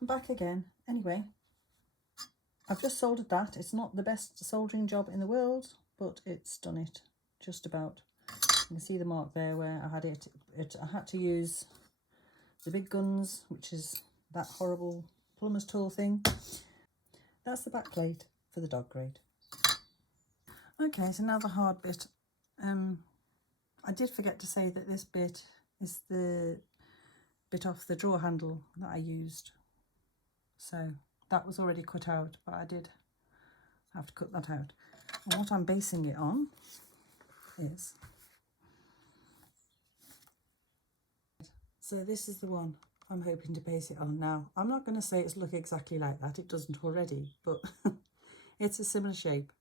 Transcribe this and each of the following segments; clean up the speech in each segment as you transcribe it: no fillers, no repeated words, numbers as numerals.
I'm back again. Anyway, I've just soldered that. It's not the best soldering job in the world, but it's done it just about. You can see the mark there where I had it. I had to use the big guns, which is that horrible plumber's tool thing. That's the back plate for the dog grate. Okay, so now the hard bit. I did forget to say that this bit is the bit off the drawer handle that I used. So that was already cut out, but I did have to cut that out. And what I'm basing it on is... So this is the one I'm hoping to base it on. Now, I'm not going to say it's look exactly like that. It doesn't already, but it's a similar shape.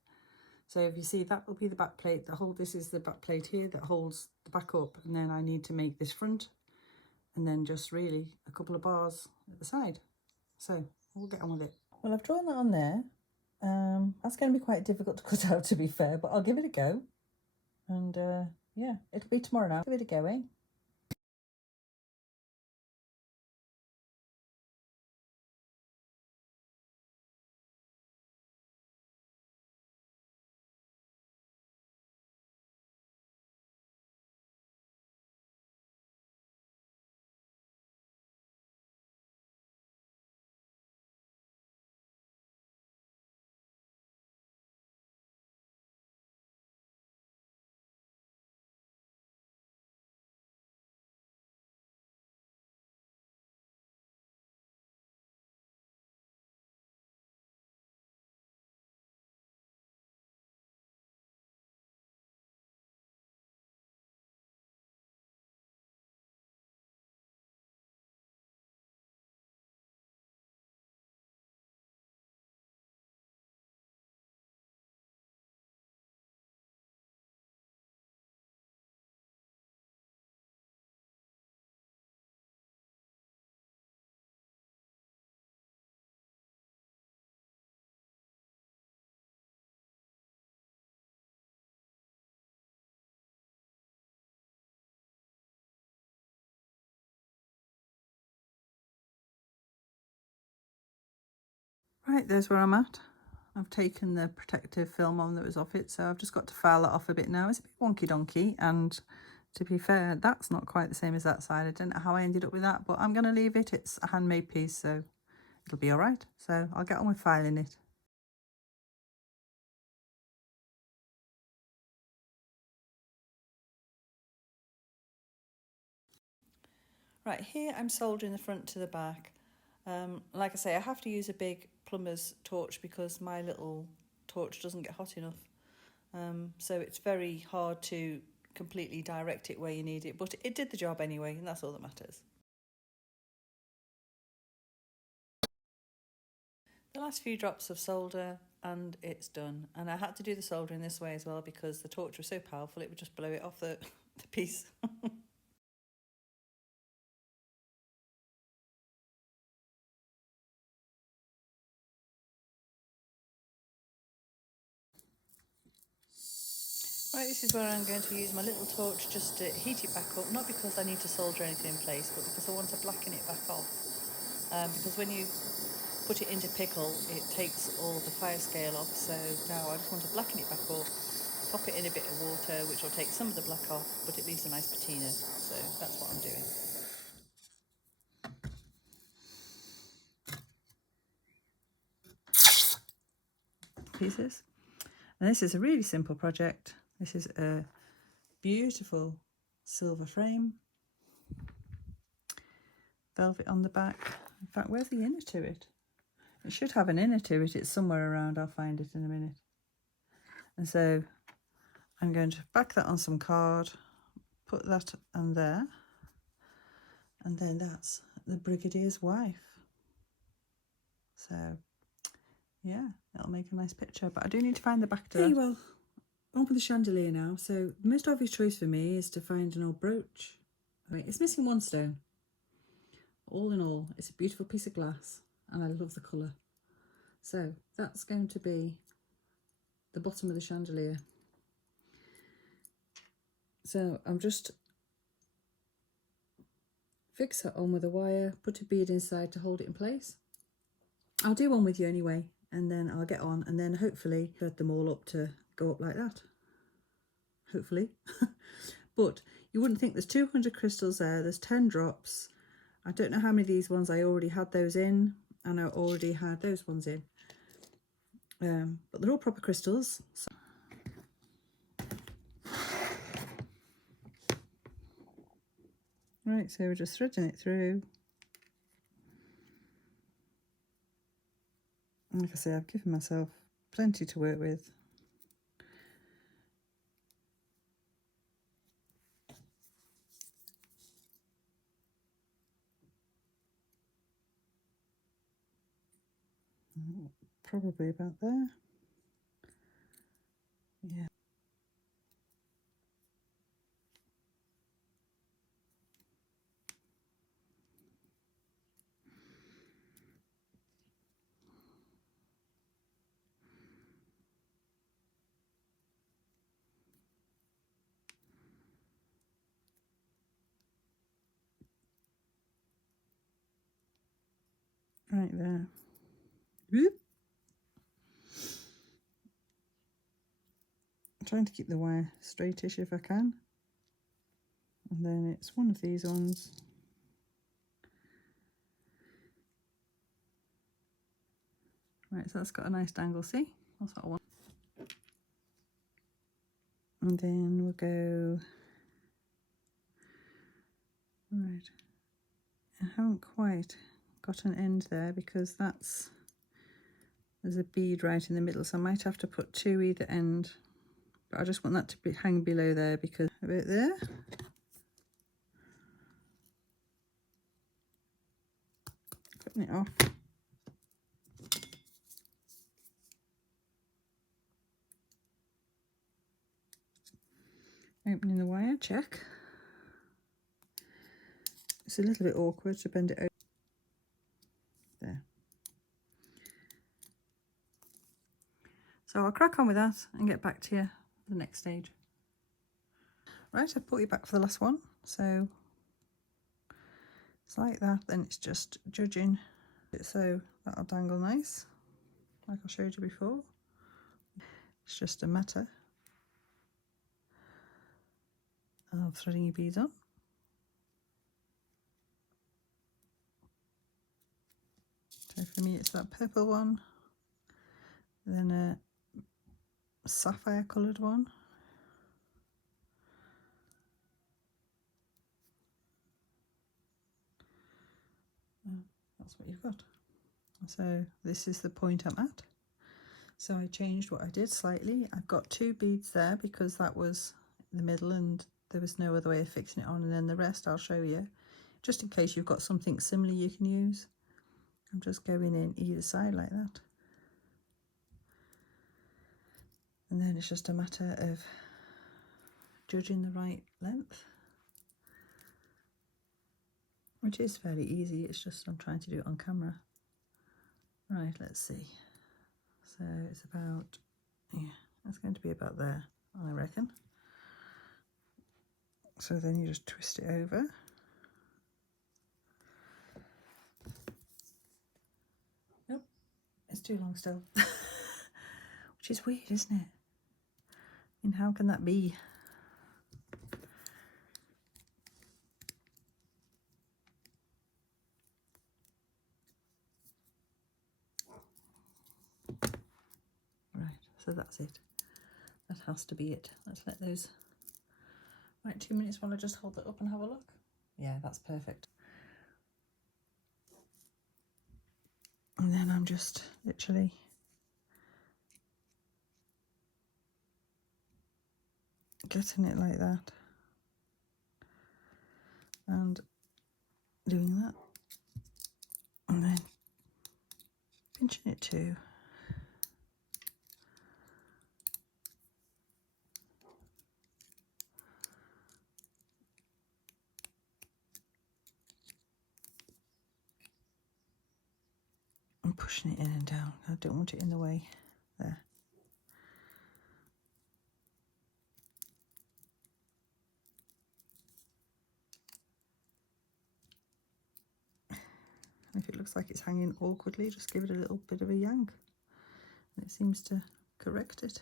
So if you see, that will be the back plate. This is the back plate here that holds the back up, and then I need to make this front, and then just really a couple of bars at the side. So we'll get on with it. Well, I've drawn that on there. That's going to be quite difficult to cut out, to be fair, but I'll give it a go. And yeah, it'll be tomorrow now. Give it a go, eh? Right, there's where I'm at. I've taken the protective film on that was off it, so I've just got to file it off a bit now. It's a bit wonky donkey, and to be fair, that's not quite the same as that side. I don't know how I ended up with that, but I'm going to leave it. It's a handmade piece, so it'll be all right. So I'll get on with filing it. Right, here I'm soldering the front to the back. Like I say, I have to use a big plumber's torch because my little torch doesn't get hot enough. So it's very hard to completely direct it where you need it, but it did the job anyway, and that's all that matters. The last few drops of solder and it's done. And I had to do the soldering this way as well because the torch was so powerful it would just blow it off the piece. Right, this is where I'm going to use my little torch just to heat it back up, not because I need to solder anything in place, but because I want to blacken it back off. Because when you put it into pickle, it takes all the fire scale off, so now I just want to blacken it back up, pop it in a bit of water, which will take some of the black off, but it leaves a nice patina, so that's what I'm doing. Pieces. And this is a really simple project. This is a beautiful silver frame, velvet on the back. In fact, where's the inner to it? It should have an inner to it. It's somewhere around. I'll find it in a minute. And so I'm going to back that on some card, put that on there, and then that's the Brigadier's wife. So yeah, that'll make a nice picture, but I do need to find the back to that. Well, on with the chandelier now. So the most obvious choice for me is to find an old brooch. Right, it's missing one stone. All in all, it's a beautiful piece of glass and I love the colour. So that's going to be the bottom of the chandelier. So I'm just fix that on with a wire, put a bead inside to hold it in place, I'll do one with you anyway, and then I'll get on, and then hopefully thread them all up to go up like that. Hopefully. But you wouldn't think there's 200 crystals there. There's 10 drops. I don't know how many of these ones I already had those in, and I already had those ones in. But they're all proper crystals. So. Right, so we're just threading it through. And like I say, I've given myself plenty to work with. Probably about there. Yeah. Right there. Whoop. I'm trying to keep the wire straightish if I can. And then it's one of these ones. Right, so that's got a nice dangle, see? That's what I want. And then we'll go... Right. I haven't quite got an end there because there's a bead right in the middle, so I might have to put two either end. But I just want that to hang below there because a bit there. Putting it off. Opening the wire, check. It's a little bit awkward to bend it over. There. So I'll crack on with that and get back to you for the next stage. Right, I've put you back for the last one. So it's like that, then it's just judging. So that'll dangle nice, like I showed you before. It's just a matter of threading your beads on. So for me it's that purple one, then a sapphire coloured one, that's what you've got. So this is the point I'm at. So I changed what I did slightly. I've got two beads there because that was the middle and there was no other way of fixing it on, and then the rest I'll show you just in case you've got something similar you can use. I'm just going in either side like that, and then it's just a matter of judging the right length, which is fairly easy. It's just I'm trying to do it on camera. Right, let's see. So it's about, yeah, it's going to be about there, I reckon. So then you just twist it over. Nope, it's too long still. Which is weird, isn't it? I mean, how can that be? Right, so that's it. That has to be it. Let's let those... Right, 2 minutes while I just hold it up and have a look. Yeah, that's perfect. And then I'm just literally getting it like that and doing that, and then pinching it too. And pushing it in and down. I don't want it in the way there. If it looks like it's hanging awkwardly, just give it a little bit of a yank. And it seems to correct it.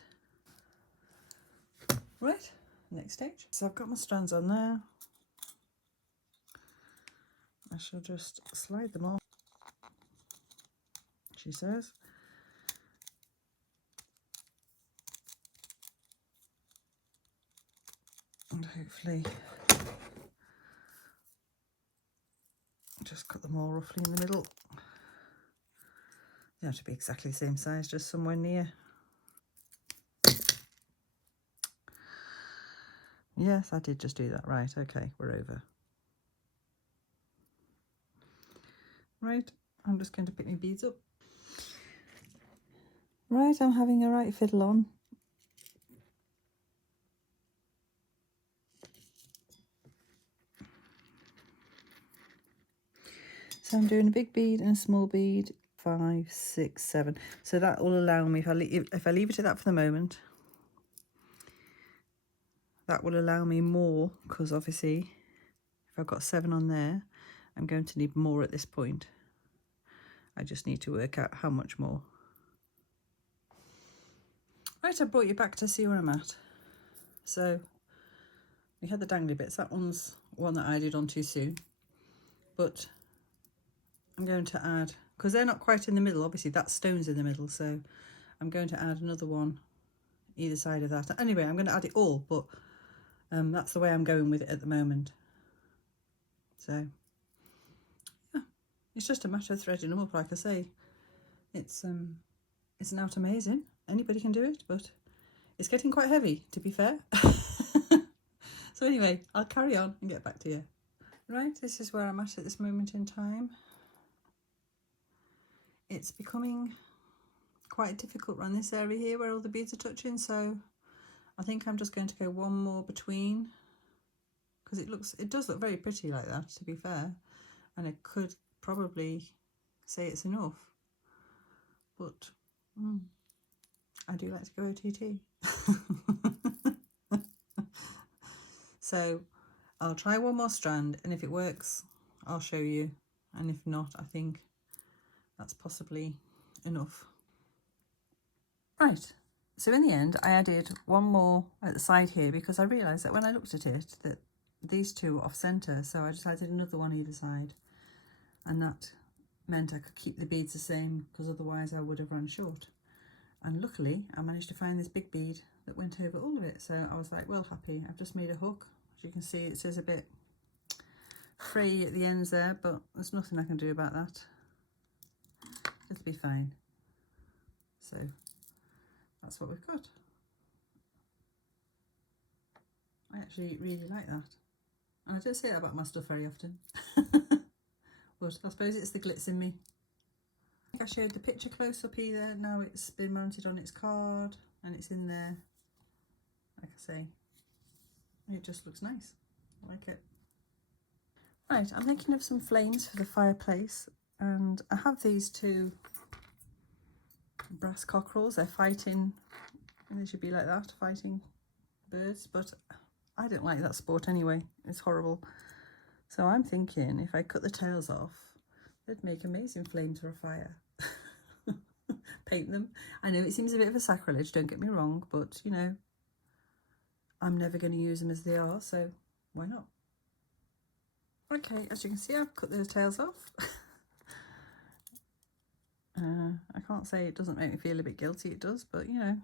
Right, next stage. So I've got my strands on there. I shall just slide them off, she says. And hopefully just cut them all roughly in the middle. They have to be exactly the same size, just somewhere near. Yes, I did just do that. Right, okay, we're over. Right, I'm just going to pick my beads up. Right, I'm having a right fiddle on. So I'm doing a big bead and a small bead, 5, 6, 7. So that will allow me, if I leave it at that for the moment, that will allow me more, because obviously if I've got 7 on there, I'm going to need more at this point. I just need to work out how much more. Right, I brought you back to see where I'm at. So we had the dangly bits. That one's one that I did on too soon. But I'm going to add, because they're not quite in the middle, obviously that stone's in the middle, so I'm going to add another one either side of that. Anyway, I'm going to add it all, but that's the way I'm going with it at the moment. So yeah, it's just a matter of threading them up. Like I say, it's not amazing. Anybody can do it, but it's getting quite heavy, to be fair. So anyway, I'll carry on and get back to you. Right, this is where I'm at this moment in time. It's becoming quite difficult around this area here where all the beads are touching, so I think I'm just going to go one more between, because it does look very pretty like that, to be fair, and I could probably say it's enough, but I do like to go OTT. So I'll try one more strand, and if it works I'll show you, and if not, I think that's possibly enough. Right, so in the end I added one more at the side here, because I realised that when I looked at it that these two were off centre, so I just added another one either side, and that meant I could keep the beads the same, because otherwise I would have run short. And luckily I managed to find this big bead that went over all of it, so I was like, well, happy. I've just made a hook. As you can see, it says a bit fray at the ends there, but there's nothing I can do about that. It'll be fine. So that's what we've got. I actually really like that. And I don't say that about my stuff very often. But I suppose it's the glitz in me. I think I showed the picture close up either. Now it's been mounted on its card and it's in there. Like I say, it just looks nice. I like it. Right, I'm thinking of some flames for the fireplace, and I have these two brass cockerels. They're fighting, and they should be like that, fighting birds, but I don't like that sport anyway. It's horrible. So I'm thinking if I cut the tails off, they'd make amazing flames for a fire. Paint them. I know it seems a bit of a sacrilege, don't get me wrong, but you know, I'm never going to use them as they are, so why not? Okay, as you can see, I've cut those tails off. I can't say it doesn't make me feel a bit guilty, it does, but you know.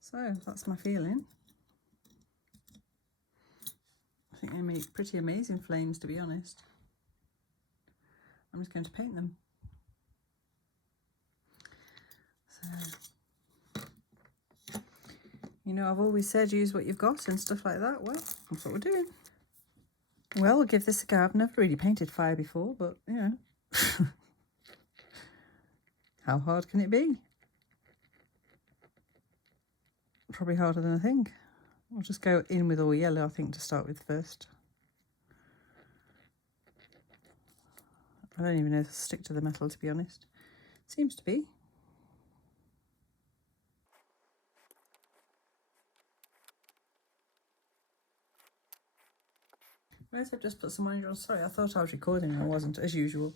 So that's my feeling. I think they make pretty amazing flames, to be honest. I'm just going to paint them. So, you know, I've always said use what you've got and stuff like that. Well, that's what we're doing. Well, we'll give this a go. I've never really painted fire before, but you know. How hard can it be? Probably harder than I think. I'll just go in with all yellow, I think, to start with first. I don't even know if it'll stick to the metal, to be honest. Seems to be. Right, Right, I've just put some orange on. Sorry, I thought I was recording and I wasn't, as usual.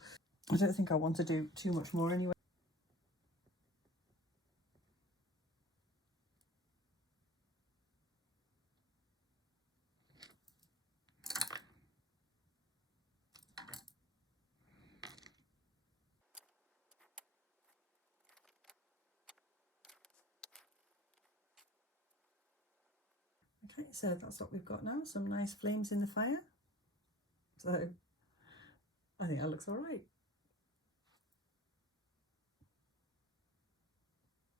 I don't think I want to do too much more anyway. Okay, so that's what we've got now. Some nice flames in the fire. So I think that looks all right.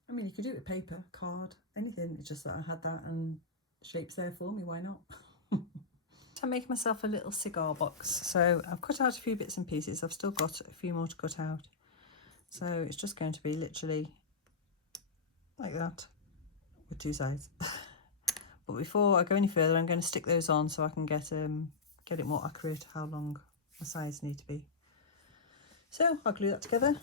I mean, you could do it with paper, card, anything. It's just that I had that and shapes there for me. Why not? I make myself a little cigar box. So I've cut out a few bits and pieces. I've still got a few more to cut out. So it's just going to be literally like that with two sides. But before I go any further, I'm going to stick those on so I can get it more accurate how long my sides need to be. So I'll glue that together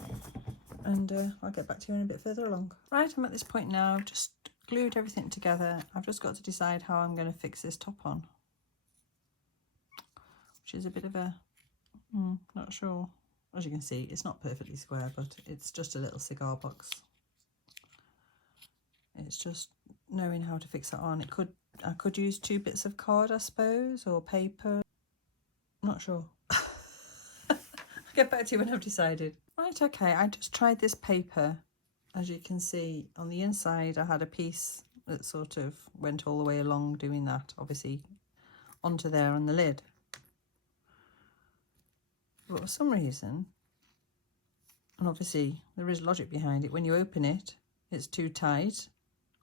and I'll get back to you in a bit further along. Right, I'm at this point now. I've just glued everything together. I've just got to decide how I'm going to fix this top on, which is a bit of a, not sure. As you can see, it's not perfectly square, but it's just a little cigar box. It's just knowing how to fix it on. I could use 2 bits of card, I suppose, or paper. Not sure. I'll get back to you when I've decided. Right, okay, I just tried this paper. As you can see, on the inside I had a piece that sort of went all the way along doing that, obviously, onto there on the lid. But for some reason, and obviously there is logic behind it, when you open it, it's too tight.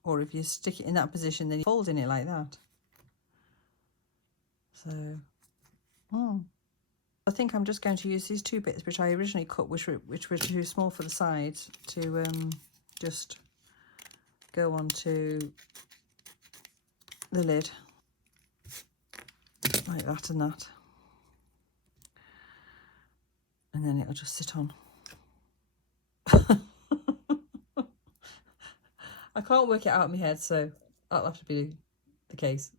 Or if you stick it in that position, then you fold in it like that. So, I think I'm just going to use these 2 bits, which I originally cut, which were too small for the sides, to just go onto the lid, like that and that. And then it'll just sit on. I can't work it out in my head, so that'll have to be the case.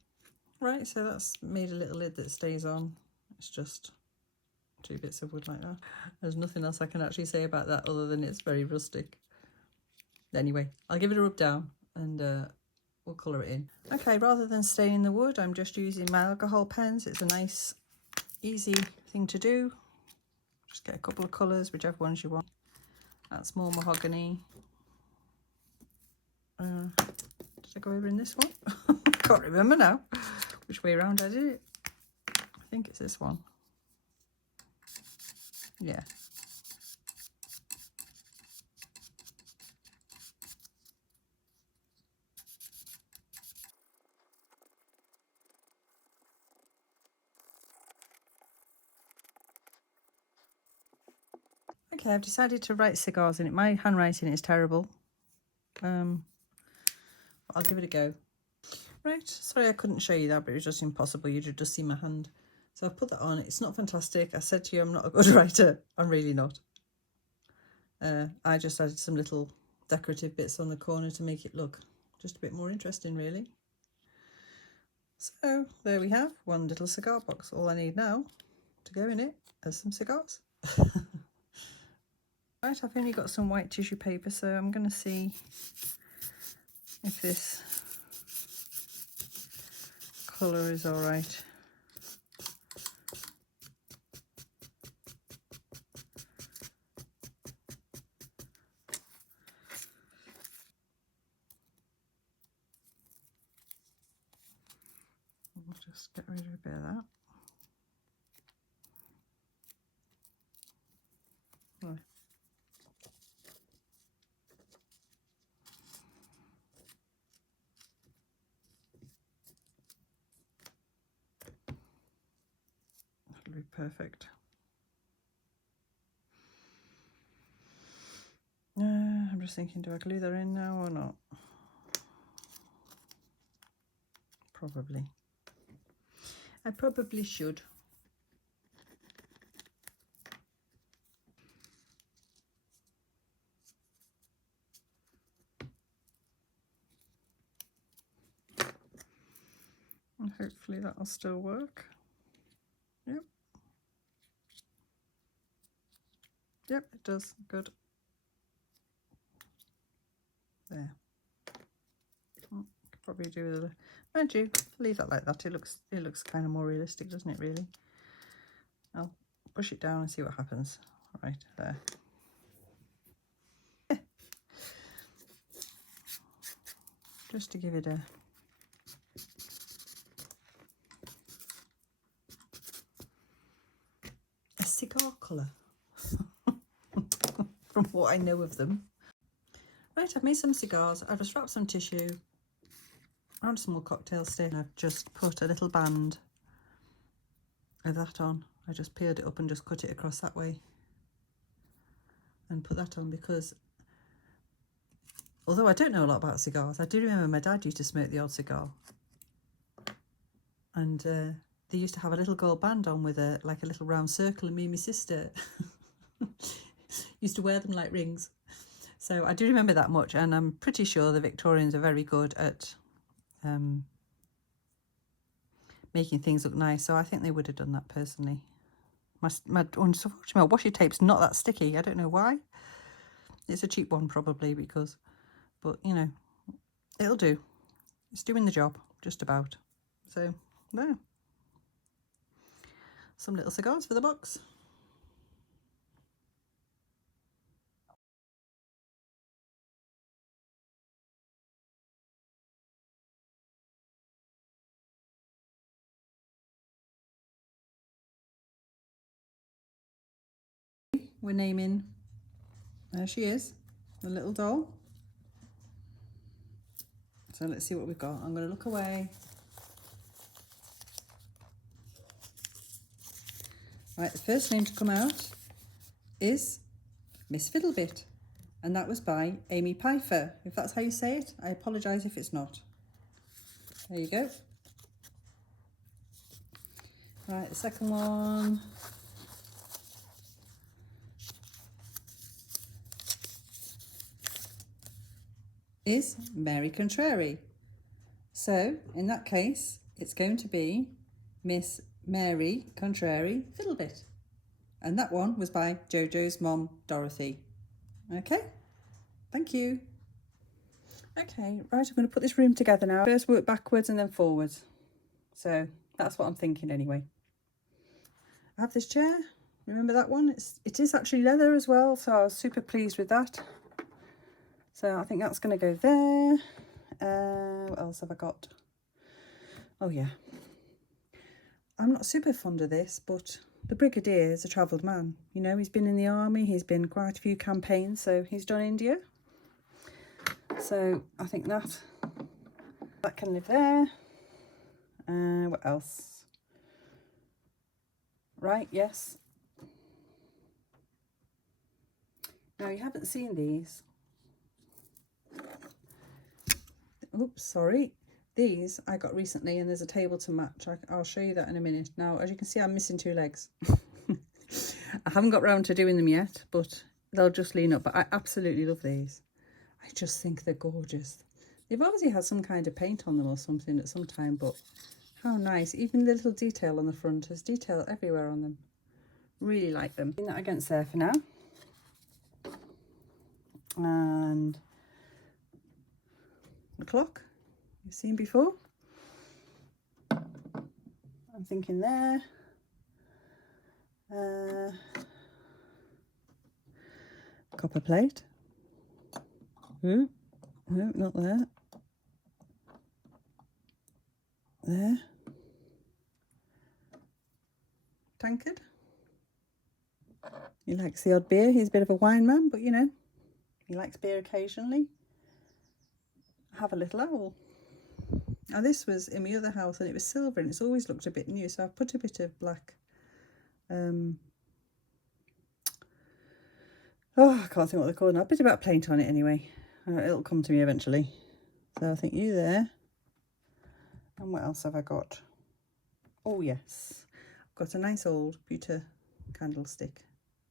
Right, so that's made a little lid that stays on. It's just 2 bits of wood like that. There's nothing else I can actually say about that other than it's very rustic. Anyway, I'll give it a rub down and we'll colour it in. Okay, rather than staining the wood, I'm just using my alcohol pens. It's a nice, easy thing to do. Just get a couple of colours, whichever ones you want. That's more mahogany. Did I go over in this one? Can't remember now which way around I did it. I think it's this one. Yeah. Okay, I've decided to write cigars in it. My handwriting is terrible. I'll give it a go. Right, sorry I couldn't show you that, but it was just impossible. You'd just see my hand. So I've put that on. It's not fantastic. I said to you I'm not a good writer. I'm really not. I just added some little decorative bits on the corner to make it look just a bit more interesting, really. So there we have one little cigar box. All I need now to go in it is some cigars. Right, I've only got some white tissue paper, so I'm going to see if this colour is all right. I'll just get rid of a bit of that. Oh. That'll be perfect. I'm just thinking, do I glue that in now or not? Probably. I probably should. And hopefully that'll still work. Yep, it does. Good. There. Oh, could probably do with a, mind you, leave that like that. It looks kind of more realistic, doesn't it? Really. I'll push it down and see what happens. Right there. Yeah. Just to give it a cigar colour. From what I know of them. Right, I've made some cigars. I've just wrapped some tissue around some more cocktail stick. I've just put a little band of that on. I just peeled it up and just cut it across that way and put that on, because although I don't know a lot about cigars, I do remember my dad used to smoke the odd cigar, and they used to have a little gold band on with a little round circle, and me and my sister used to wear them like rings. So I do remember that much, and I'm pretty sure the Victorians are very good at making things look nice. So I think they would have done that personally. My washi tape's not that sticky. I don't know why. It's a cheap one probably, but you know, it'll do. It's doing the job just about. So there, some little cigars for the box. We're naming, there she is, the little doll. So let's see what we've got. I'm going to look away. Right, the first name to come out is Miss Fiddlebit, and that was by Amy Pfeiffer. If that's how you say it, I apologise if it's not. There you go. Right, the second one is Mary Contrary. So in that case, it's going to be Miss Mary Contrary Fiddlebit. And that one was by Jojo's mom, Dorothy. Okay, thank you. Okay, right, I'm going to put this room together now. First work backwards and then forwards. So that's what I'm thinking anyway. I have this chair. Remember that one? It is actually leather as well, so I was super pleased with that. So I think that's going to go there. What else have I got? Oh yeah. I'm not super fond of this, but the Brigadier is a travelled man. You know, he's been in the army, he's been quite a few campaigns, so he's done India. So I think that can live there. What else? Right, yes. Now you haven't seen these. Oops, sorry. These I got recently, and there's a table to match. I'll show you that in a minute. Now, as you can see, I'm missing 2 legs. I haven't got round to doing them yet, but they'll just lean up. But I absolutely love these. I just think they're gorgeous. They've obviously had some kind of paint on them or something at some time, but how nice. Even the little detail on the front, there's detail everywhere on them. Really like them. Putting that against there for now. And the clock you've seen before. I'm thinking there. Copper plate. No, not there. There. Tankard. He likes the odd beer. He's a bit of a wine man, but you know, he likes beer occasionally. Have a little owl. Now this was in my other house and it was silver and it's always looked a bit new, so I've put a bit of black I can't think what they're called now. A bit about paint on it anyway. It'll come to me eventually. So I think you there. And what else have I got? Oh yes, I've got a nice old pewter candlestick.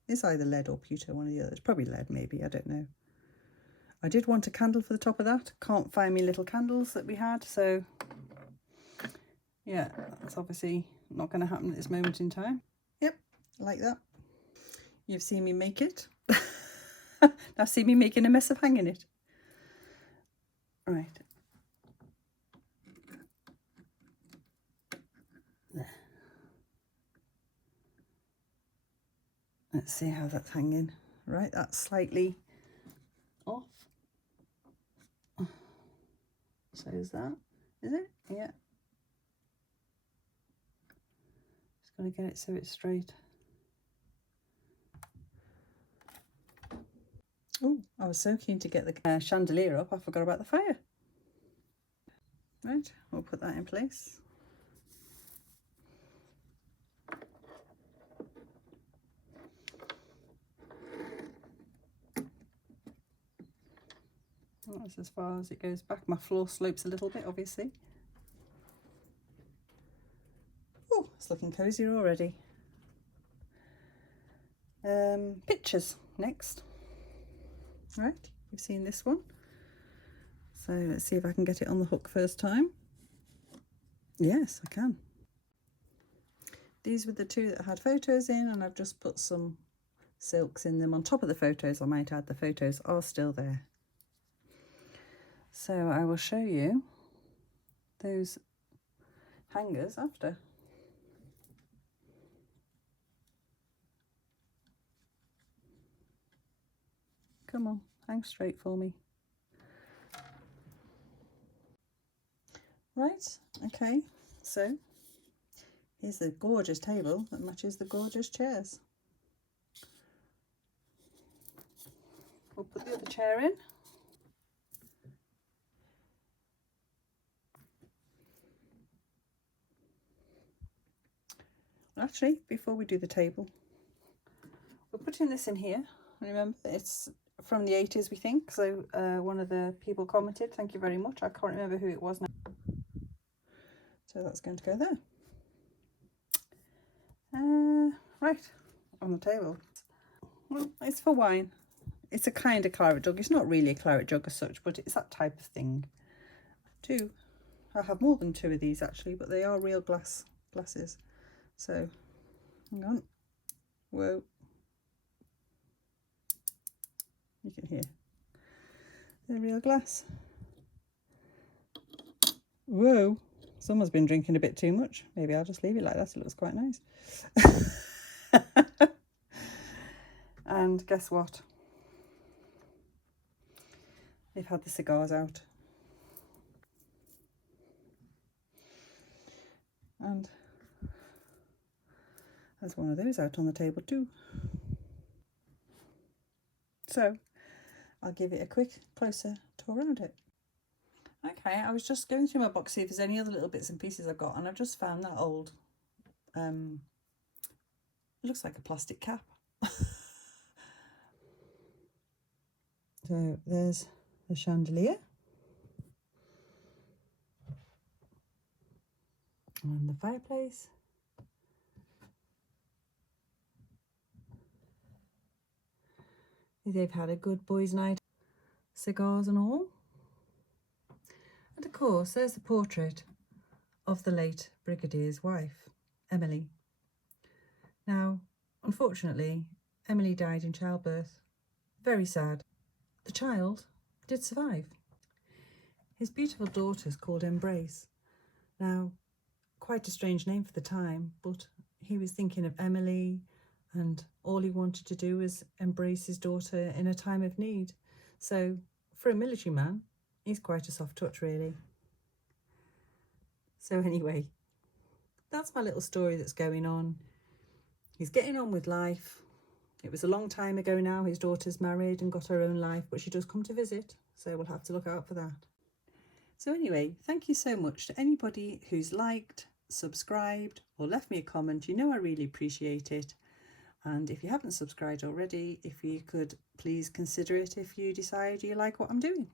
It's either lead or pewter, one or the other. It's probably lead maybe, I don't know. I did want a candle for the top of that. Can't find me little candles that we had, so yeah, that's obviously not going to happen at this moment in time. Yep, like that. You've seen me make it. Now see me making a mess of hanging it. Right. There. Let's see how that's hanging. Right, that's slightly off. So is that, is it? Yeah. Just got to get it so it's straight. Oh, I was so keen to get the chandelier up, I forgot about the fire. Right, we'll put that in place. That's as far as it goes back. My floor slopes a little bit, obviously. Oh, it's looking cozier already. Pictures next. Right, you've seen this one. So let's see if I can get it on the hook first time. Yes, I can. These were the two that had photos in, and I've just put some silks in them on top of the photos. I might add, the photos are still there. So I will show you those hangers after. Come on, hang straight for me. Right, okay, so here's the gorgeous table that matches the gorgeous chairs. We'll put the other chair in. Actually, before we do the table, we're putting this in here. Remember, it's from the 80s, we think. So one of the people commented, thank you very much. I can't remember who it was now. So that's going to go there. Right, on the table. Well, it's for wine. It's a kind of claret jug. It's not really a claret jug as such, but it's that type of thing. Two. I have more than two of these actually, but they are real glasses. So, hang on. Whoa. You can hear. They're real glass. Whoa. Someone's been drinking a bit too much. Maybe I'll just leave it like that. It looks quite nice. And guess what? They've had the cigars out. And there's one of those out on the table too. So I'll give it a quick closer tour around it. Okay, I was just going through my box, see if there's any other little bits and pieces I've got, and I've just found that old, it looks like a plastic cap. So there's the chandelier. And the fireplace. They've had a good boys' night, cigars and all. And of course, there's the portrait of the late Brigadier's wife, Emily. Now, unfortunately, Emily died in childbirth. Very sad. The child did survive. His beautiful daughter's called Embrace. Now, quite a strange name for the time, but he was thinking of Emily, and all he wanted to do was embrace his daughter in a time of need. So, for a military man, he's quite a soft touch, really. So anyway, that's my little story that's going on. He's getting on with life. It was a long time ago now. His daughter's married and got her own life, but she does come to visit, so we'll have to look out for that. So anyway, thank you so much to anybody who's liked, subscribed, or left me a comment. You know I really appreciate it. And if you haven't subscribed already, if you could please consider it if you decide you like what I'm doing.